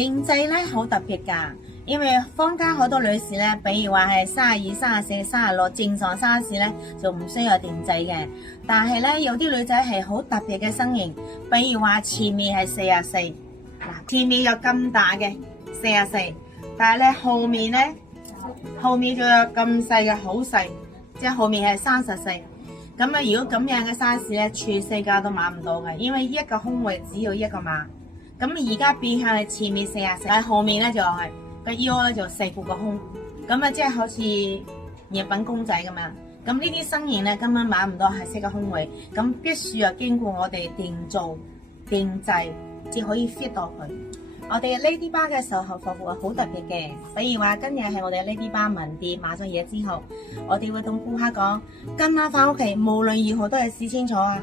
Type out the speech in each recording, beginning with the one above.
定製咧好特別㗎，因為坊間好多女士咧，比如話係32、34、36正常 size 咧就唔需要定製嘅，但係咧有啲女仔係好特別嘅身形，比如話前面係44，嗱前面有咁大嘅44，但係咧後面仲有咁細嘅好細，即係後面係34。咁啊，如果咁樣嘅 size 咧，全世界都買唔到嘅，因為一個胸圍只有一個碼。咁而家變相係前面44，喺後面咧就係個腰咧就4個胸，咁啊即係好似日本公仔咁樣。咁呢啲身形咧根本買唔到合適嘅胸圍，咁必須要經過我哋定做定製，至可以 fit 到佢。我哋 Lady Bar 嘅售後服務係好特別嘅，比如話今日係我哋 Lady Bar 門店買咗嘢之後，我哋會同顧客講，今晚翻屋企無論如何都係試清楚啊！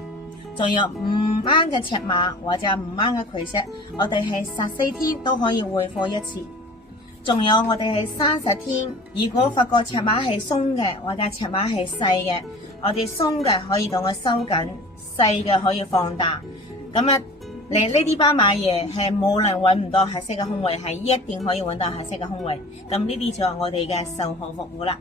仲有唔啱嘅尺碼或者唔啱嘅裙式，我哋係14天都可以回貨一次。仲有我哋係30天，如果發覺尺碼係鬆嘅或者尺碼係細嘅，我哋鬆嘅可以同佢收緊，細嘅可以放大。咁啊〜嚟Lady Bar買嘢係冇人揾唔到合適嘅胸圍，係一定可以揾到合適嘅胸圍。咁呢啲就係我哋嘅售後服務啦。